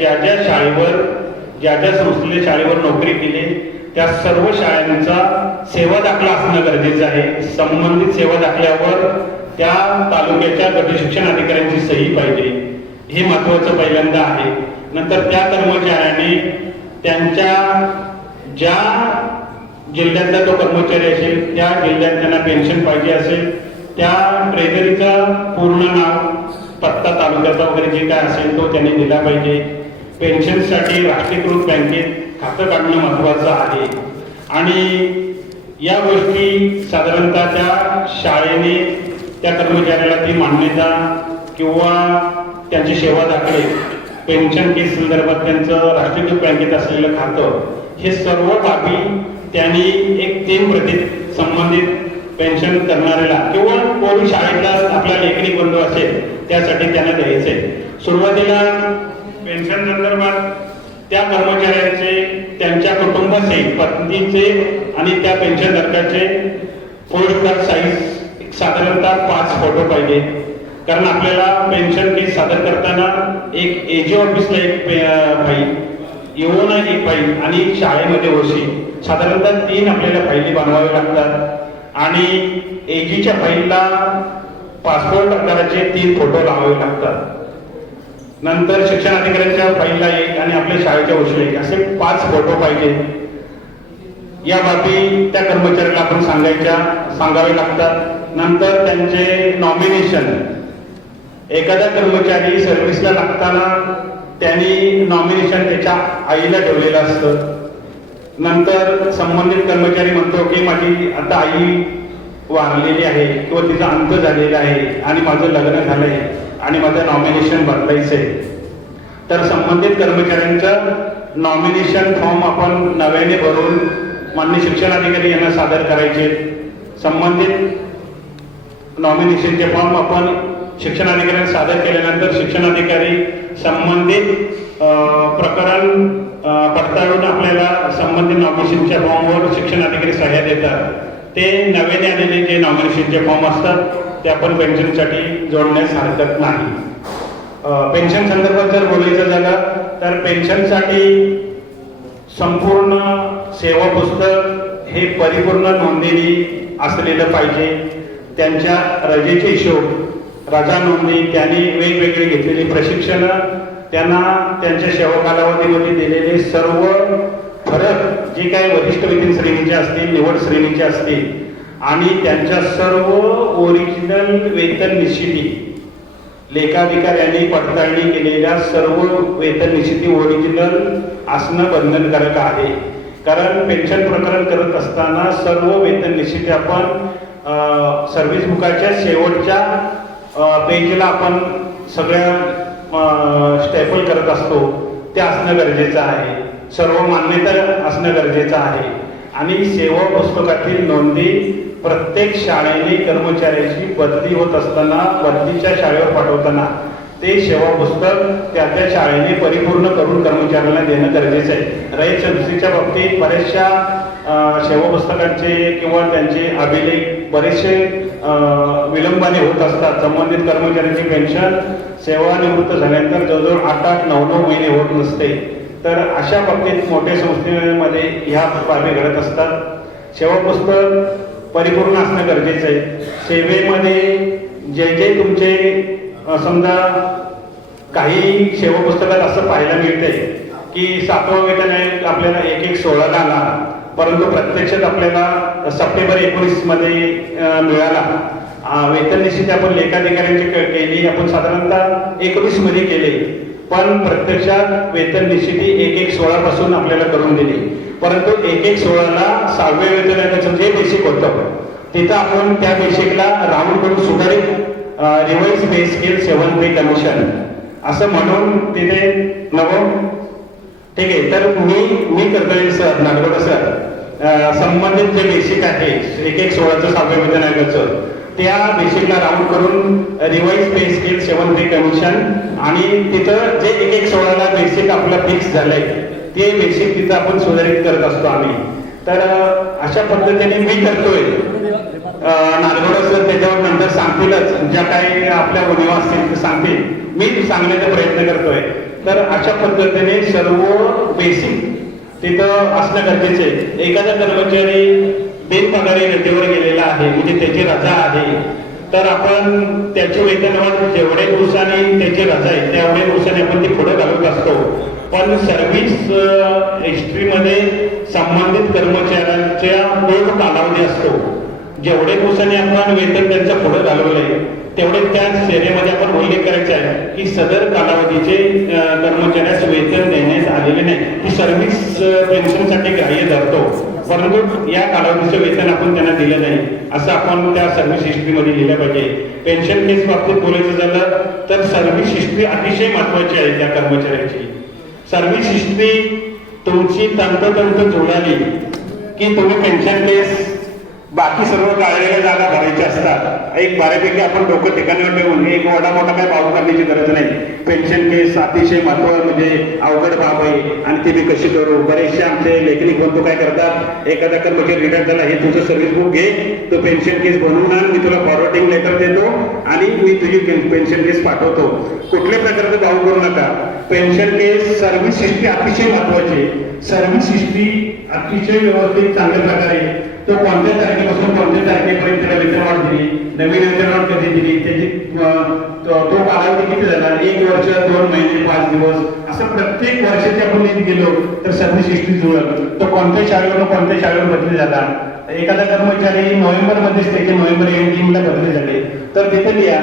ज्या ज्या शाळेवर ज्या ज्या संस्थेने शाळेवर नोकरी केली त्या सर्व शाळांचा सेवा दाखला असणं गरजेचं आहे. संबंधित सेवा दाखल्यावर त्या तालुक्याच्या गटशिक्षण अधिकाऱ्यांची सही पाहिजे. हे महत्वाचं पहिल्यांदा आहे. नंतर त्या कर्मचाऱ्याने त्यांच्या ज्या जिल्ह्यातला तो कर्मचारी असेल त्या जिल्ह्यात त्यांना पेन्शन पाहिजे असेल त्या ट्रेझरीचं पूर्ण नाव पत्ता तालुक्याचा वगैरे जे काय असेल तो त्यांनी दिला पाहिजे. पेन्शनसाठी राष्ट्रीयकृत बँकेत खातं काढणं महत्वाचं आहे. आणि या गोष्टी साधारणतः त्या शाळेने त्या कर्मचाऱ्याला ती मान्यता किंवा त्यांची सेवा दाखले पेन्शन केस संदर्भात त्यांचं राष्ट्रीयकृत बँकेत असलेलं खातं हे सर्व बाबी त्यांनी एक तीन प्रती संबंधित पेन्शन करणाऱ्याला किंवा कोण शाळेतला आपला लेखणी बंधू असेल त्यासाठी त्यांना द्यायचे सुरुवातीला पेन्शन संदर्भात त्या कर्मचाऱ्यांचे त्यांच्या कुटुंबाचे पत्नीचे आणि त्या पेन्शन धारकाचे पोस्ट कार्ड साईज साधारणतः पाच फोटो पाहिजे. कारण आपल्याला पेन्शन केस सादर करताना एक एजी ऑफिसला एक फाईल येऊन एक फाईल आणि शाळेमध्ये ओशी साधारणतः तीन आपल्याला फाईली बनवावे लागतात. आणि एजीच्या फाईलला पासपोर्ट आकाराचे तीन फोटो लावावे लागतात. नंतर शिक्षण अधिकाऱ्यांच्या फाईलला एक आणि आपल्या शाळेच्या ओशीला एक असे पाच फोटो पाहिजे. या बाबी त्या कर्मचाऱ्याला आपण सांगायच्या सांगावे लागतात. नंतर त्यांचे नॉमिनेशन एखादा कर्मचारी सर्व्हिसला लागताना त्यांनी नॉमिनेशन त्याच्या आईला ठेवलेलं असतं. नंतर संबंधित कर्मचारी म्हणतो की माझी आता आई वारलेली आहे किंवा तिचा अंत झालेला आहे आणि माझं लग्न झालंय. आणि माझं नॉमिनेशन बदलायचंय तर संबंधित कर्मचाऱ्यांचं नॉमिनेशन फॉर्म आपण नव्याने भरून मान्य शिक्षण अधिकारी यांना सादर करायचे. संबंधित नॉमिनेशनचे फॉर्म आपण शिक्षण अधिकाऱ्यांना सादर केल्यानंतर शिक्षण अधिकारी संबंधित प्रकरण पडताळून आपल्याला संबंधित नॉमिनेशनच्या फॉर्मवर शिक्षण अधिकारी सह्या देतात. ते नव्याने आलेले जे नॉमिनेशनचे फॉर्म असतात ते आपण पेन्शनसाठी जोडण्यास हरकत नाही. पेन्शन संदर्भात जर बोलायचं झालं तर पेन्शनसाठी संपूर्ण सेवा पुस्तक हे परिपूर्ण नोंदणी असलेलं पाहिजे. त्यांच्या रजेचे हिशोब रजा नोंदणी त्यांनी वेगवेगळे घेतलेली प्रशिक्षण त्यांना त्यांच्या सेवा कालावधीमध्ये दिलेले सर्व फरक जे काही वरिष्ठ वेतन श्रेणीचे असतील निवड श्रेणीचे असतील आणि त्यांच्या सर्व ओरिजिनल वेतन निश्चिती लेखाधिकाऱ्यांनी पडताळणी केलेल्या सर्व वेतन निश्चिती ओरिजिनल असणं बंधनकारक आहे. कारण पेन्शन प्रकरण करत असताना सर्व वेतन निश्चिती आपण सर्व्हिस बुकाच्या शेवटच्या पेजला आपण सगळ्या स्टेपल करत असतो. ते असणं गरजेचं आहे. सर्व मान्यता असणं गरजेचं आहे. आणि सेवा पुस्तकातील नोंदी प्रत्येक शाळेने कर्मचाऱ्याची बदली होत असताना बदलीच्या शाळेवर पाठवताना ते सेवा पुस्तक त्या त्या शाळेने परिपूर्ण करून कर्मचाऱ्यांना देणं गरजेचं आहे. रयत संस्थेच्या बाबतीत बऱ्याचशा सेवा पुस्तकांचे किंवा त्यांचे अभिलेख बरेचसे विलंबाने होत असतात. संबंधित कर्मचाऱ्यांची पेन्शन सेवानिवृत्त झाल्यानंतर जवळजवळ आठ आठ नऊ नऊ महिने होत नसते. तर अशा बाबतीत मोठ्या संस्थेमध्ये ह्या बाबी घडत असतात. सेवापुस्तक परिपूर्ण असणं गरजेचं आहे. सेवेमध्ये जे जे तुमचे समजा काही सेवापुस्तकात असं पाहायला मिळते की सातवा वेतन आहे आपल्याला एक एक सोळा लागला परंतु प्रत्यक्षात आपल्याला सप्टेंबर एकोणीसमध्ये मिळाला. वेतन निश्चित आपण लेखाधिकाऱ्यांची केली. आपण साधारणतः एकोणीसमध्ये केले. पण प्रत्यक्षात वेतन निश्चिती एक एक सोळा पासून आपल्याला करून दिली. परंतु एक एक सोळाला सहावे वेतनाचं जे बेसिक होतं तिथं आपण त्या बेसिकला राऊंड करून सुधारित revise pay scale seven pay commission असं म्हणून तिथे नवं ठीक आहे तर मी मी करता सर नागरोडा सर. संबंधित जे बेसिक आहे एक एक सोळाचं सहाव्या वेतन आयोगाचं त्या बेसिकला राऊंड करून revise pay scale seven pay commission आणि तिथं जे एक एक सोळाला बेसिक आपलं फिक्स झालंय ते बेसिक तिथं आपण सुधारित करत असतो आम्ही. तर अशा पद्धतीने मी करतोय. नारगोडा सर त्याच्यावर नंतर सांगतीलच. ज्या काही आपल्या उणीवा असतील ते सांगतील. मी सांगण्याचा प्रयत्न करतोय. तर अशा पद्धतीने सर्व बेसिक तिथं असणं गरजेचं आहे. एखादा कर्मचारी बिनपगारी रजेवर गेलेला आहे म्हणजे त्याची रजा आहे. तर आपण त्याच्या वेतनावर जेवढे दिवसाने त्याची रजा आहे तेवढ्या दिवसाने आपण ती पुढे घालत असतो. पण सर्व्हिस हिस्ट्रीमध्ये संबंधित कर्मचाऱ्यांच्या जो कालावधी असतो. जेवढे दिवसांनी आपण वेतन त्यांचं पुढे घालवलंय तेवढे त्या सेनेमध्ये आपण उल्लेख करायचा आहे की सदर कालावधीचे कर्मचाऱ्यास वेतन देण्यास आलेले नाही. ती सर्व्हिस पेन्शनसाठी ग्राह्य धरतो. परंतु या कालावधीचं वेतन आपण त्यांना दिलं नाही असं आपण त्या सर्व्हिस हिस्ट्रीमध्ये लिहिलं पाहिजे. पेन्शन केस बाबतीत बोलायचं झालं तर सर्व्हिस हिस्ट्री अतिशय महत्वाची आहे त्या कर्मचाऱ्याची. सर्व्हिस हिस्ट्री तुमची तंतोतंत जोडाली की तुम्ही पेन्शन केस बाकी सर्व गाळलेल्या जागा भरायच्या असतात. एक बऱ्यापैकी आपण डोकं ठिकाणीवर ठेवून एक मोठा मोठा काय भाव करण्याची गरज नाही. पेन्शन केस अतिशय महत्त्व म्हणजे अवघड बाब आहे आणि ती मी कशी करू? बरेचसे आमचे लेखनिक बंधू काय करतात? एखादा कर्मचारी म्हणजे रिटायर झाला हे तुझं सर्व्हिस बुक घे. तो पेन्शन केस बनवून आण मी तुला फॉरवर्डिंग लेटर देतो आणि मी तुझी पेन्शन केस पाठवतो. कुठल्या प्रकारचं भाव करू नका. पेन्शन केस सर्व्हिस हिस्ट्री अतिशय महत्वाची आहे. सर्व्हिस हिस्ट्री अतिशय व्यवस्थित चांगल्या प्रकारे तो कोणत्या तारखेपासून कोणत्या तारखेपर्यंत त्याला वेतनवाढ दिली? नवीन वितरण कधी दिली? त्याची तो कालावधी किती झाला? एक वर्ष दोन महिने पाच दिवस? असं प्रत्येक वर्षाची आपण लिहित गेलो तर सर्व्हिस हिस्ट्री जुळत तो कोणत्या शाळेवर कोणत्या शाळेवर बदली झाला? एखादा कर्मचारी नोव्हेंबर मध्येच त्याचे नोव्हेंबर एंडिंगला बदली झाले. तर तिथे लिहा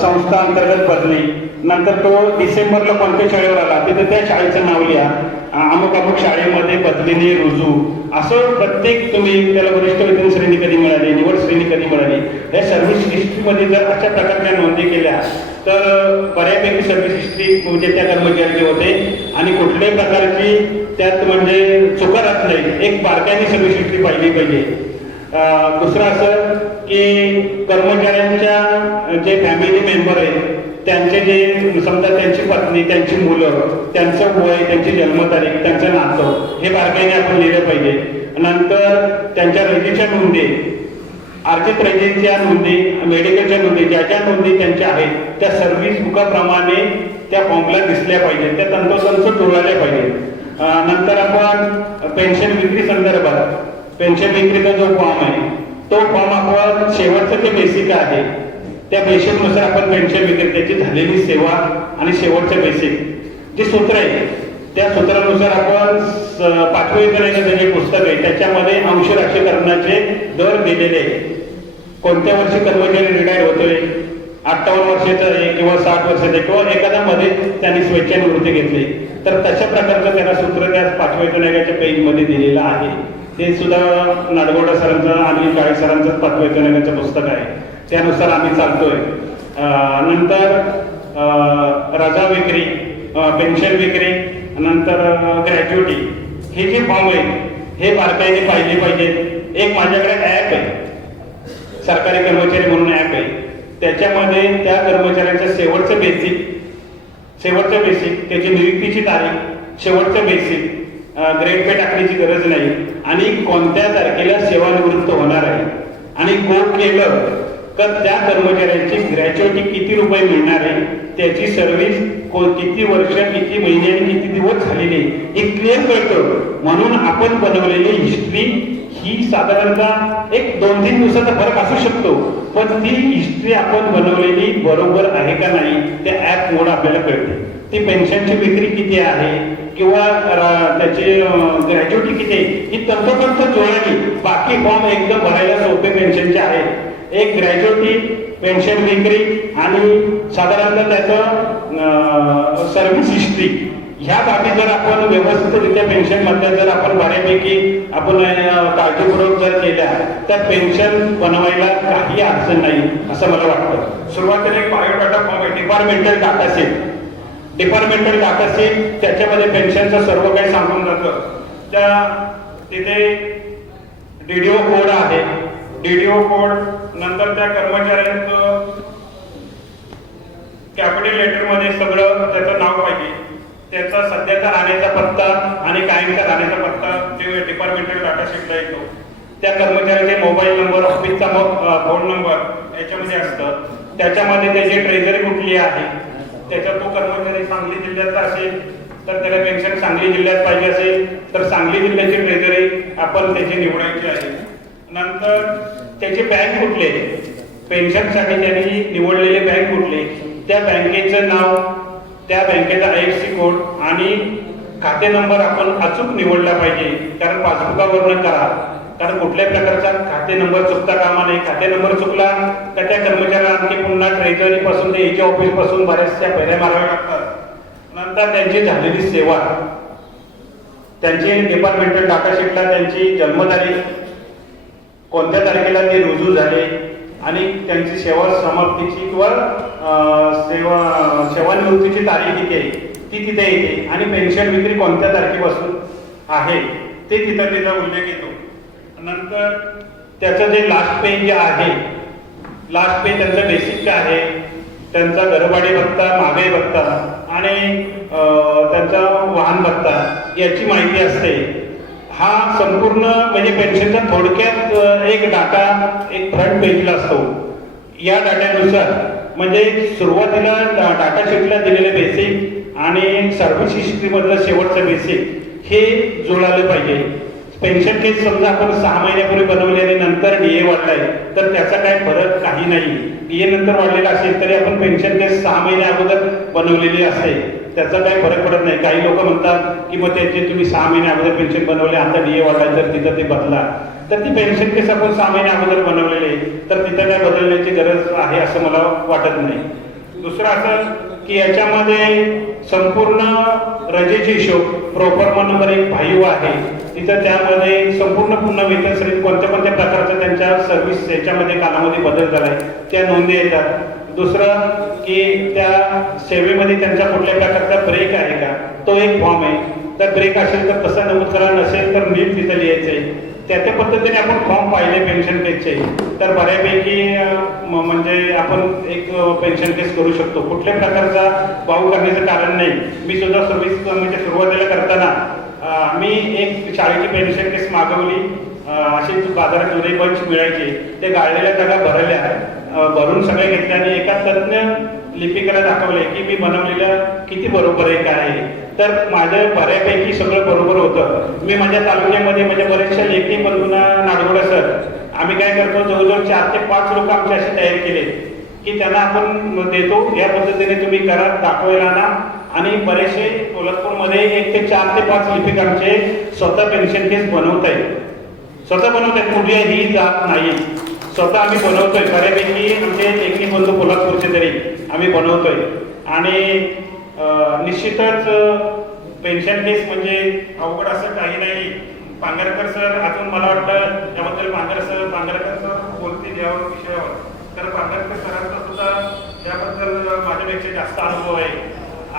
संस्था अंतर्गत बदली. नंतर तो डिसेंबरला कोणत्या शाळेवर आला. तिथे त्या शाळेचं नाव लिहा. अमुक अमुक शाळेमध्ये बदलीने रुजू. असं प्रत्येक तुम्ही त्याला वरिष्ठ वेतन श्रेणी कधी मिळाली निवड श्रेणी कधी मिळाली? या सर्व्हिस हिस्ट्रीमध्ये जर अशा प्रकारच्या नोंदी केल्या तर बऱ्यापैकी सर्व्हिस हिस्ट्री म्हणजे त्या कर्मचारी होते. आणि कुठल्याही प्रकारची त्यात म्हणजे चुका राहत नाही एक बारकाईने सर्व्हिस हिस्ट्री पाहिली पाहिजे. दुसरं असं की कर्मचाऱ्यांच्या जे फॅमिली मेंबर आहेत त्यांचे जे समजा त्यांची पत्नी त्यांची मुलं त्यांचं वय त्यांची जन्मतारीख त्यांचं नातं हे बारकाईने आपण लिहिलं पाहिजे. नंतर त्यांच्या रजेच्या नोंदी आर्थिक रजेच्या नोंदी मेडिकलच्या नोंदी ज्या ज्या नोंदी त्यांच्या आहेत त्या सर्व्हिस बुकाप्रमाणे त्या फॉर्मला दिसल्या पाहिजेत त्या तंतोतंत जुळल्या पाहिजे नंतर आपण पेन्शन विक्री संदर्भात पेन्शन विक्रीचा जो फॉर्म आहे तो फॉर्म आपण शेवटचं जे बेसिक आहे. त्या बेसिकनुसार आपण पेन्शन विक्रेत्याची झालेली सेवा आणि शेवटचं बेसिक जे सूत्र आहे त्या सूत्रानुसार आपण स- पाचवे जे पुस्तक आहे. त्याच्यामध्ये अंश राक्षकरणाचे दर दिलेले आहे कोणत्या वर्षी कर्मचारी रिटायर होतोय? अठ्ठावन्न वर्षाचा आहे किंवा साठ वर्षाचा आहे किंवा एखाद्या मध्ये त्यांनी स्वेच्छानिवृत्ती घेतली. तर तशा प्रकारचं त्याला सूत्र त्या पाचव्या वेतनाच्या पेजमध्ये दिलेलं आहे. ते सुद्धा नाडगोडा सरांचं आणि काळे सरांचं पाचव्या त्यांचं पुस्तक आहे. त्यानुसार आम्ही चालतोय. नंतर रजा विक्री पेन्शन विक्री नंतर ग्रॅज्युटी हे जे फॉर्म आहेत हे बारकाईने पाहिले पाहिजेत. एक माझ्याकडे ॲप आहे. सरकारी कर्मचारी म्हणून ॲप आहे. त्याच्यामध्ये त्या कर्मचाऱ्यांचं शेवटचं बेसिक शेवटचं बेसिक त्याची नियुक्तीची तारीख शेवटचं बेसिक ग्रेड पे टाकण्याची गरज नाही. आणि कोणत्या तारखेला सेवानिवृत्त होणार आहे? आणि कोण केलं? तर त्या कर्मचाऱ्यांची ग्रॅच्युटी किती रुपये मिळणार आहे? त्याची सर्व्हिस किती वर्ष किती महिने आणि किती दिवस झालेली हे क्लिअर कळतं. म्हणून आपण बनवलेली हिस्ट्री ही साधारणतः एक दोन तीन दिवसाचा फरक असू शकतो. पण ती हिस्ट्री आपण बनवलेली बरोबर आहे का नाही त्या ऍप मोड आपल्याला कळते. ती पेन्शनची विक्री किती आहे? किंवा त्याची ग्रॅज्युटी किती? ही तंतोतंत जुळली. बाकी फॉर्म एकदम भरायला सोपे पेन्शनचे आहेत. एक ग्रॅज्युटी पेन्शन विक्री आणि साधारणतः त्याचं सर्व्हिस हिस्ट्री ह्या बाबी जर आपण व्यवस्थितरित्या पेन्शनमध्ये जर आपण बऱ्यापैकी आपण काळजीपूर्वक जर केल्या तर पेन्शन बनवायला काही अडचण नाही असं मला वाटतं. सुरुवातीला एक बायोडाटा फॉर्म आहे departmental data set departmental data त्याच्यामध्ये पेन्शनचं सर्व काही सांगून जातं. त्या तिथे डीडीओ कोड आहे. डीडीओ कोड नंतर त्या कर्मचाऱ्यांचं कॅपिटल लेटरमध्ये सगळं त्याचं नाव पाहिजे. त्याचा सध्याचा राहण्याचा पत्ता आणि कायमचा राहण्याचा पत्ता जे डिपार्टमेंटल डाटा येतो. त्या कर्मचाऱ्याचे मोबाईल नंबर ऑफिसचा फोन नंबर याच्यामध्ये असतं. त्याच्यामध्ये त्याची ट्रेजरी कुठली आहे? त्याचा तो कर्मचारी सांगली जिल्ह्याचा असेल तर त्याला पेन्शन सांगली जिल्ह्यात पाहिजे असेल तर सांगली जिल्ह्याची ट्रेझरी आपण त्याची निवडायची आहे. नंतर त्याची बँक कुठले पेन्शनसाठी त्यांनी निवडलेले बँक कुठले? त्या बँकेचं नाव त्या बँकेचा आय एफ सी कोड आणि खाते नंबर आपण अचूक निवडला पाहिजे. कारण पासबुकावरनं करा. कारण कुठल्याही प्रकारचा खाते नंबर चुकता कामा नाही खाते नंबर चुकला तर त्या कर्मचाऱ्याला आणखी पुन्हा ट्रेजरी पासून ते एच ऑफिसपासून बऱ्याचशा पहिल्या माराव्या लागतात. नंतर त्यांची झालेली सेवा त्यांची डिपार्टमेंटल डाटा शीटला त्यांची जन्मतारीख कोणत्या तारखेला ते रुजू झाले आणि त्यांची सेवा समाप्तीची किंवा सेवा सेवानिवृत्तीची तारीख किती आहे ती तिथे येते. आणि पेन्शन विक्री कोणत्या तारखेपासून आहे ते तिथं तिथं उल्लेख येतो. नंतर त्याचं जे लास्ट पे जे आहे लास्ट पे त्यांचं बेसिक आहे त्यांचा घरवाडी भत्ता मागे भत्ता आणि त्यांचा वाहन भत्ता याची माहिती असते. हा संपूर्ण म्हणजे पेन्शनचा थोडक्यात एक डाटा एक फ्रंट पेजला असतो. या डाट्यानुसार म्हणजे सुरुवातीला डा- डाटा शीटला दिलेले बेसिक आणि सर्व्हिस हिस्ट्रीमधलं शेवटचं बेसिक हे जुळालं पाहिजे. पेन्शन केस समजा आपण सहा महिन्यापूर्वी बनवली आणि नंतर डीए वाढलाय तर त्याचा काय फरक काही नाही. डीए नंतर वाढलेला असेल तरी आपण पेन्शन केस सहा महिन्या अगोदर बनवलेली असते त्याचा काही फरक पडत नाही. काही लोक म्हणतात की मग त्याचे तुम्ही सहा महिने अगोदर पेन्शन बनवले आता डीए वाढलाय तर तिथं ते बदला. तर ती पेन्शन केस आपण सहा महिने अगोदर बनवलेली तर तिथं काय बदलण्याची गरज आहे असं मला वाटत नाही. दुसरं असं की याच्यामध्ये संपूर्ण रजेची हिशोब प्रोफॉर्मा नंबर एक भाईव आहे तिथं त्यामध्ये संपूर्ण पूर्ण वेतन श्रेणी कोणत्या कोणत्या प्रकारचा त्यांच्या सर्व्हिस याच्यामध्ये कालामध्ये बदल झालाय त्या नोंदी येतात. दुसरं की त्या सेवेमध्ये त्यांचा कुठल्या प्रकारचा ब्रेक आहे का तो एक फॉर्म आहे. तर ब्रेक असेल तर तसा नमूद करा नसेल तर नीट तिथं लिहायचं आहे त्या त्या पद्धतीने आपण फॉर्म पाहिले पेन्शन केसचे तर बऱ्यापैकी म्हणजे आपण एक पेन्शन केस करू शकतो. कुठल्या प्रकारचा भाऊ करण्याचं कारण नाही. मी सुद्धा सर्व्हिस म्हणजे सुरुवातीला करताना मी एक शाळेची पेन्शन केस मागवली. अशीच बाजारात जुने बंच मिळायचे. ते गाळलेल्या जागा भरल्या. भरून सगळे घेतल्याने आणि एका तज्ञ लिपिकाला दाखवले की मी बनवलेलं किती बरोबर आहे काय आहे. तर माझं बऱ्यापैकी सगळं बरोबर होतं. मी माझ्या तालुक्यामध्ये माझ्या बऱ्याचशा लेखी बंधूंना नाडगोडा सर. आम्ही काय करतो जवळजवळ चार ते पाच लोक आमचे असे तयार केले की त्यांना आपण देतो. या पद्धतीने तुम्ही करा दाखवायला ना आणि बरेचसे कोल्हापूरमध्ये एक ते चार ते पाच लिपिक आमचे स्वतः पेन्शन केस बनवत आहेत स्वतः बनवत आहेत ही जात नाही. स्वतः आम्ही बनवतोय. बऱ्यापैकी आमचे लेखी बंधू कोल्हापूरचे तरी आम्ही बनवतोय. आणि निश्चितच पेन्शन केस म्हणजे अवघड असं काही नाही. पांगरकर सर अजून मला वाटतं त्याबद्दल पांगर सर पांगरकर सर बोलतील यावर विषयावर. तर पांगरकर सरांचा सुद्धा त्याबद्दल माझ्यापेक्षा जास्त अनुभव आहे.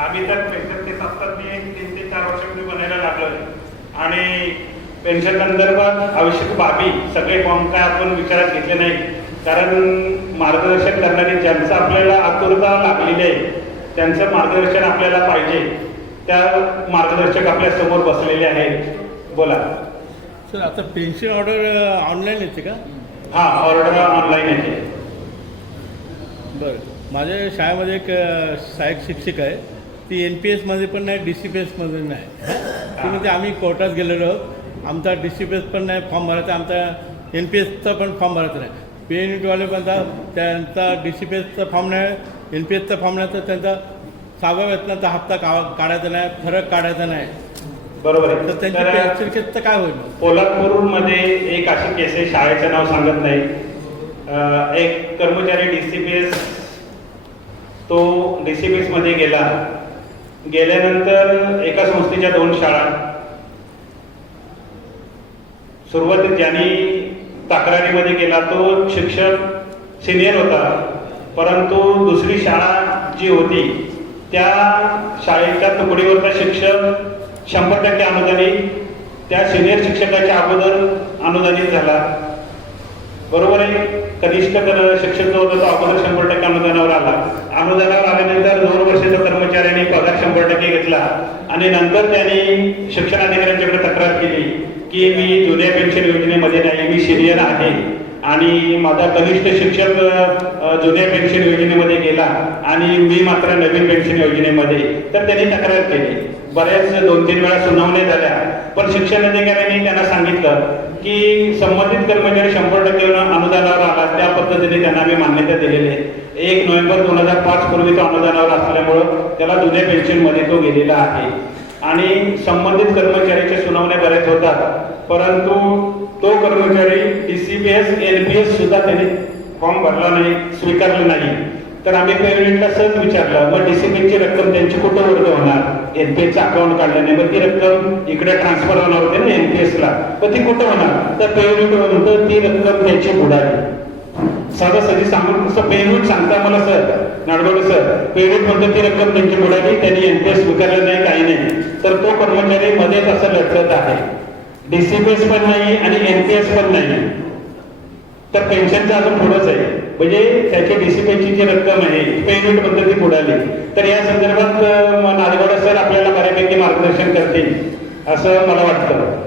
आम्ही तर पेन्शन केस असतात मी तीन ते चार वर्षापूर्वी बनायला लागलो आणि पेन्शन संदर्भात आवश्यक बाबी सगळे फॉर्म काय आपण विचारात घेतले नाही कारण मार्गदर्शन करणारी ज्यांचं आपल्याला आतुरता लागलेली आहे त्यांचं मार्गदर्शन आपल्याला पाहिजे. त्या मार्गदर्शक आपल्यासमोर बसलेले आहेत. बोला. सर आता पेन्शन ऑर्डर ऑनलाईन येते का? हा ऑर्डर ऑनलाईन येते. बरं. माझ्या शाळेमध्ये एक सहाय्यक शिक्षक आहे. ती एन पी एसमध्ये पण नाही डी सी पी एसमध्ये नाही. ती म्हणजे आम्ही कोर्टात गेलेलो आहोत. आमचा डी सी पी एस पण नाही फॉर्म भरायचा. आमचा एन पी एसचा पण फॉर्म भरायचा नाही. पी एन युनिटवाले म्हणतात त्यांचा डी सी पी एसचा फॉर्म नाही एन पी एसचा फॉर्म नाही तर त्यांचा सहाव्या वेतनाचा हप्ता का काढायचा नाही फरक काढायचा नाही. बरोबर तर आहे त्यांची तर पेन्शन केसचं काय होईल? कोल्हापूरमध्ये एक अशी केस आहे शाळेचं नाव सांगत नाही. अं, एक कर्मचारी डीसीपीएस तो डीसीपीएसमध्ये गेला. गेल्यानंतर एका संस्थेच्या दोन शाळा. सुरुवातीत ज्यांनी तक्रारीमध्ये गेला तो शिक्षक सिनियर होता. परंतु दुसरी शाळा जी होती त्या शाळेच्या तुकडीवरचा शिक्षक शंभर टक्के अनुदानी त्या सिनियर शिक्षकाच्या अगोदर अनुदानित झाला. बरोबर आहे? कनिष्ठ शिक्षक जो होता तो अगोदर शंभर टक्के अनुदानावर आला. अनुदानावर आल्यानंतर दोन वर्षाच्या कर्मचाऱ्यांनी पगार शंभर टक्के घेतला आणि नंतर त्यांनी शिक्षण अधिकाऱ्यांच्याकडे तक्रार केली की मी जुन्या पेन्शन योजनेमध्ये नाही मी सिनियर आहे. आणि माझा कनिष्ठ शिक्षक जुन्या पेन्शन योजनेमध्ये गेला आणि मी मात्र नवीन पेन्शन योजनेमध्ये. तर त्यांनी तक्रार केली. बऱ्याच दोन तीन वेळा सुनावण्या झाल्या. पण शिक्षण अधिकाऱ्यांनी त्यांना सांगितलं की संबंधित कर्मचारी शंभर टक्के अनुदानावर आला. त्या पद्धतीने त्यांना आम्ही मान्यता दिलेली आहे. एक नोव्हेंबर दोन हजार पाच पूर्वी तो अनुदानावर असल्यामुळं त्याला जुन्या पेन्शनमध्ये तो गेलेला आहे. आणि संबंधित कर्मचाऱ्याच्या सुनावण्या बऱ्याच होतात. परंतु तो कर्मचारी डीसीबीएस एस सुद्धा त्याने फॉर्म भरला नाही स्वीकारला नाही. तर आम्ही पेमेंटला सहज विचारलं मग डीसीबीची रक्कम त्यांची कुठं वर्ग होणार? एनपीएसचं अकाउंट काढल्याने मग ती रक्कम इकडे ट्रान्सफर होणार होते ना ला. मग ती कुठं होणार? तर पेमेंट म्हणतो ती रक्कम त्यांची बुडाली. साधा साधी सांगून तसं पेमेंट सांगता मला सर. नाडगोडे सर. पेमेंट म्हणतो ती रक्कम त्यांची बुडाली त्यांनी एनपीएस स्वीकारलं नाही काही नाही. तर तो कर्मचारी मध्येच असं लटकत आहे डीसीपीएस पण नाही आणि एनपीएस पण नाही. तर पेन्शनचं अजून पुढंच आहे. म्हणजे त्याची डीसीपीची जी रक्कम आहे पेमेंट पद्धती बुडाली तर या संदर्भात अं, सर आपल्याला बऱ्यापैकी मार्गदर्शन करतील असं मला वाटतं.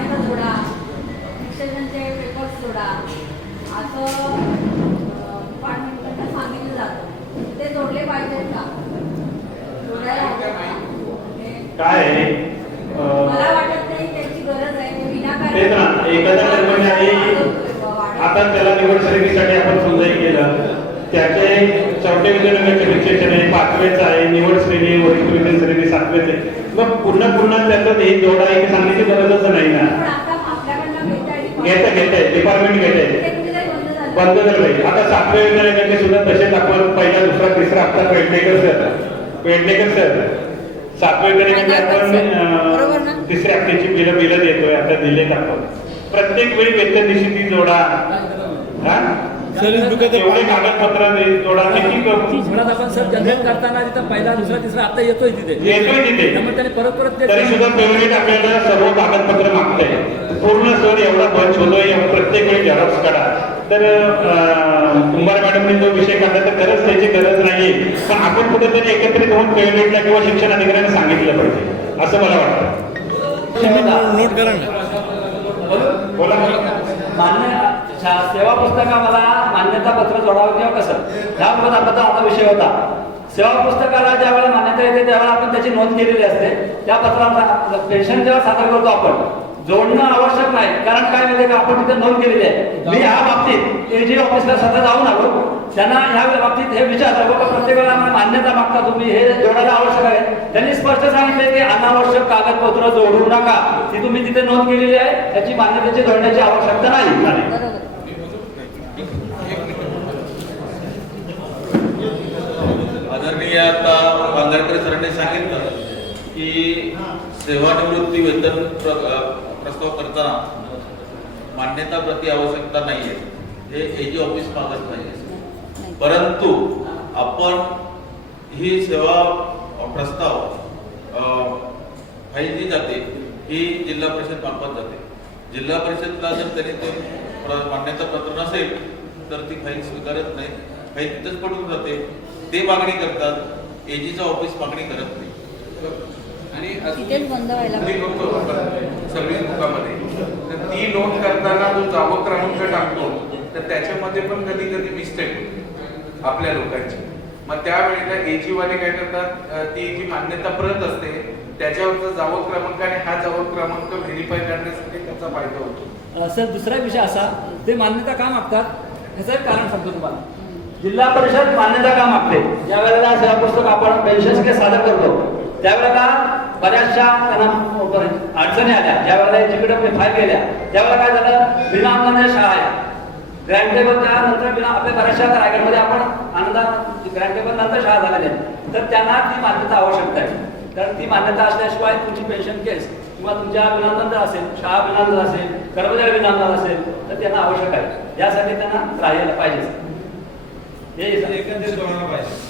मान्यता जोडा शिक्षकांचे पेपर्स जोडा. असं डिपार्टमेंटकडनं सांगितलं जातं. ते जोडले पाहिजेत का? हे काय मला वाटत नाही त्याची गरज आहे. विनाकारण एखादा कर्मचारी आता त्याला निवड श्रेणीसाठी आपण समजा हे केलं. त्याचे चौथ्या विद्यालयाचे विशेषण आहे पाचवेच आहे निवड श्रेणी विद्यालय श्रेणी सातवेच. आहे मग पुन्हा पुन्हा त्याचं हे जोडा आहे की सांगण्याची गरजच नाही ना. घेत घेते डिपार्टमेंट घेते कुठेतरी बंद झालं. झालं पाहिजे आता सातव्या विद्यालयाचे सुद्धा तसेच आपण पहिला दुसरा तिसरा हप्ता पेडणेकर सर पेडणेकर सर सातव्या आपण बरोबर ना? अं, तिसऱ्या हप्त्याची बिलं बिलं देतोय आता दिलेत आपण. प्रत्येक वेळी वेतन दिवशी ती जोडा. हा? एवढे कागदपत्र दे- जोडा किती मुळात आपण सब जनरेट करताना तिथं पहिला दुसरा तिसरा आता येतोय तिथे. येतोय तिथे. त्यामुळे त्याने परत परत ते तरी सुद्धा पेमेंट आपल्याला सर्व कागदपत्र मागतंय. पूर्ण सर एवढा बंच होतोय एवढं प्रत्येक वेळी झेरॉक्स काढा. तर अं, कुंभार मॅडमने जो विषय काढला तर खरंच त्याची गरज नाहीये पण आपण कुठेतरी एकत्रित होऊन पेमेंटला किंवा शिक्षण अधिकाऱ्यांना सांगितलं पाहिजे. असं मला वाटतं. नोट करा बोला. मान्य सेवा पुस्तकाला मान्यता पत्र जोडावं किंवा कसं? ह्या आपला आता विषय होता. सेवा पुस्तकाला ज्या वेळेला मान्यता येते त्यावेळेला आपण त्याची नोंद केलेली असते. त्या पत्राला पेन्शन जेव्हा सादर करतो आपण जोडणं आवश्यक नाही. कारण काय माहिती का? आपण तिथे नोंद केलेली आहे. मी ह्या बाबतीत एजी ऑफिसला सध्या जाऊन आलो. त्यांना ह्या बाबतीत हे विचारलं बाबा प्रत्येक वेळेला आम्हाला मान्यता मागता तुम्ही हे जोडायला आवश्यक आहे. त्यांनी स्पष्ट सांगितले की अनावश्यक कागदपत्र जोडू नका. ती तुम्ही तिथे नोंद केलेली आहे. त्याची मान्यतेची जोडण्याची आवश्यकता नाही. बरोबर आता बांगरकर सरांनी सांगितलं की सेवानिवृत्ती वेतन प्र- प्रस्ताव करताना मान्यता प्रति आवश्यकता नाहीये. हे एजी ऑफिस मागत नाही परंतु आपण ही सेवा प्रस्ताव अ, फाईल जी जाते ही जिल्हा परिषद मार्फत जाते. जिल्हा परिषदला जर त्यांनी ते मान्यता पत्र नसेल तर ती फाईल स्वीकारत नाही. फाईल तिथंच पडून जाते. ते मागणी करतात एजीचं ऑफिस मागणी करत नाही. आणि सर्व्हिस बुकामध्ये तर ती नोट करताना जो जावं क्रमांक टाकतो तर त्याच्यामध्ये पण कधी कधी मिस्टेक होते आपल्या लोकांची. मग त्यावेळेला एजी वाले काय करतात ती जी मान्यता प्रत असते त्याच्यावरचा जावक क्रमांक आणि हा जावक क्रमांक व्हेरीफाय करण्यासाठी त्याचा फायदा होतो. सर दुसरा विषय असा ते मान्यता का मागतात? ह्याचं एक कारण सांगतो तुम्हाला. जिल्हा परिषद मान्यता का मागते? ज्या वेळेला सेवा पुस्तक आपण पेन्शन के सादर करतो त्यावेळेला बऱ्याचशा त्यांना अडचणी आल्या. ज्या वेळेला एज्युकेटिव्ह फाईल केल्या त्यावेळेला काय झालं? विनामूल्य शाळा आहे ग्रँड टेबल त्यानंतर बिना आपल्या बऱ्याचशा रायगडमध्ये आपण आनंदात ग्रँड टेबल नंतर शाळा झालेल्या आहेत तर त्यांना ती मान्यता आवश्यकता आहे. कारण ती मान्यता असल्याशिवाय तुमची पेन्शन केस किंवा तुमच्या विनांतर असेल शाळा विनांतर असेल कर्मचारी विनांतर असेल तर त्यांना आवश्यक आहे. यासाठी त्यांना राहायला पाहिजे. हे एकंदरीत धोरणाला पाहिजे